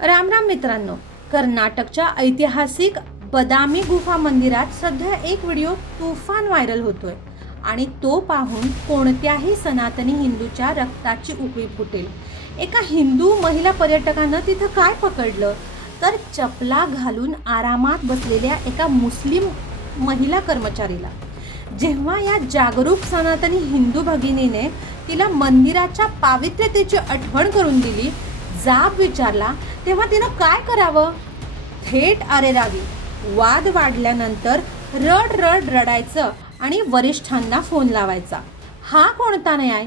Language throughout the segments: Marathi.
राम राम मित्रांनो, कर्नाटकच्या ऐतिहासिक बदामी गुफा मंदिरात सध्या एक व्हिडिओ तुफान व्हायरल होतोय आणि तो पाहून कोणत्याही सनातनी हिंदूच्या रक्ताची उकळी फुटेल। एका हिंदू महिला पर्यटकानं तिथं काय पकडलं तर चपला घालून आरामात बसलेल्या एका मुस्लिम महिला कर्मचारीला। जेव्हा या जागरूक सनातनी हिंदू भगिनीने तिला मंदिराच्या पावित्र्यतेची आठवण करून दिली, जाब विचारला, तेव्हा तिनं काय करावं? थेट अरेरावी। वाद वाढल्यानंतर रडायचं आणि वरिष्ठांना फोन लावायचा। हा कोणता न्याय?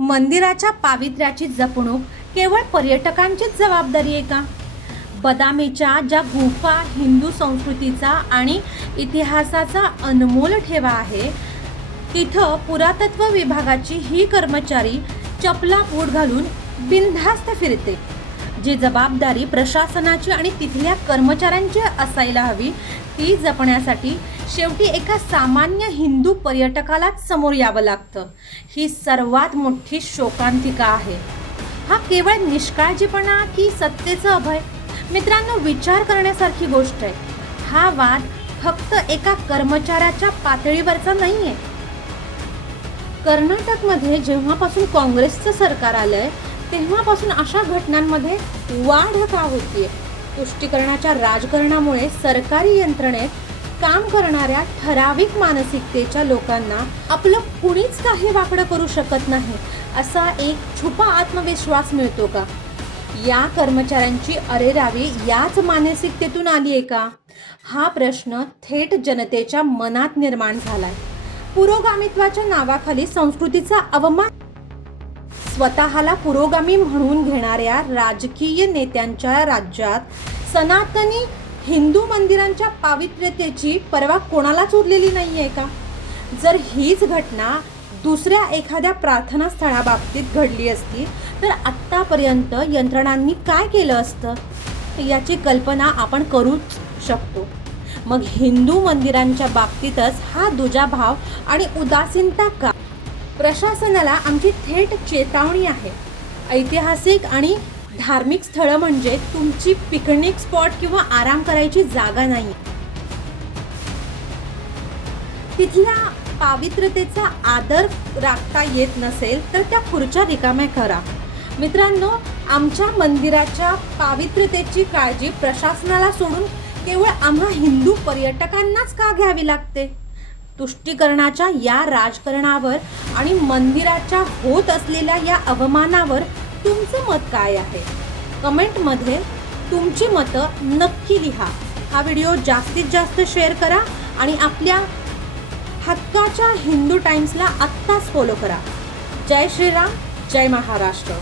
मंदिराच्या पावित्र्याची जपणूक केवळ पर्यटकांचीच जबाबदारी आहे का? बदामीच्या ज्या गुफा हिंदू संस्कृतीचा आणि इतिहासाचा अनमोल ठेवा आहे, तिथं पुरातत्व विभागाची ही कर्मचारी चपला बूट घालून बिनधास्त फिरते। जी जबाबदारी प्रशासनाची आणि तिथल्या कर्मचाऱ्यांची असायला हवी, ती जपण्यासाठी शेवटी एका सामान्य हिंदू पर्यटकालाच समोर यावं लागतं। ही सर्वात मोठी शोकांतिका आहे। हा केवळ निष्काळजीपणा की सत्तेचं अभय? मित्रांनो, विचार करण्यासारखी गोष्ट आहे। हा वाद फक्त एका कर्मचाऱ्याच्या पातळीवरचा नाही आहे। कर्नाटकमध्ये जेव्हापासून काँग्रेसचं सरकार आलंय तेव्हापासून अशा घटनांमध्ये वाढ का होतीये? तुष्टीकरणाच्या राजकारणामुळे सरकारी यंत्रणेत काम करणाऱ्या ठराविक मानसिकतेच्या लोकांना आपलं कुणीच काही वाकडं करू शकत नाही असा एक छुपा आत्मविश्वास मिळतो का? या कर्मचाऱ्यांची अरेरावी याच मानसिकतेतून आली आहे का? हा प्रश्न थेट जनतेच्या मनात निर्माण झालाय। पुरोगामित्वाच्या नावाखाली संस्कृतीचा अवमान। स्वतःला पुरोगामी म्हणून घेणाऱ्या राजकीय नेत्यांच्या राज्यात सनातनी हिंदू मंदिरांच्या पावित्र्यतेची पर्वा कोणालाच उरलेली नाहीये का? जर हीच घटना दुसऱ्या एखाद्या प्रार्थना स्थळाबाबतीत घडली असती तर आत्तापर्यंत यंत्रणांनी काय केलं असतं याची कल्पना आपण करूच शकतो। मग हिंदू मंदिरांच्या बाबतीतच हा दुजाभाव आणि उदासीनता का? प्रशासनाला आमची थेट चेतावणी आहे। ऐतिहासिक आणि धार्मिक स्थळं म्हणजे तुमची पिकनिक स्पॉट किंवा आराम करायची जागा नाही। तिथल्या पावित्र्यतेचा आदर राखता येत नसेल तर त्या खुर्च्या रिकाम्या करा। मित्रांनो, आमच्या मंदिराच्या पावित्र्यतेची काळजी प्रशासनाला सोडून केवळ आम्हा हिंदू पर्यटकांनाच का घ्यावी लागते? तुष्टीकरणाच्या या राजकारणावर आणि मंदिराच्या होत असलेल्या या अवमानावर तुमचं मत काय आहे? कमेंटमध्ये तुमची मतं नक्की लिहा। हा व्हिडिओ जास्तीत जास्त शेअर करा आणि आपल्या हक्काच्या हिंदू टाइम्सला आत्ताच फॉलो करा। जय श्रीराम, जय महाराष्ट्र।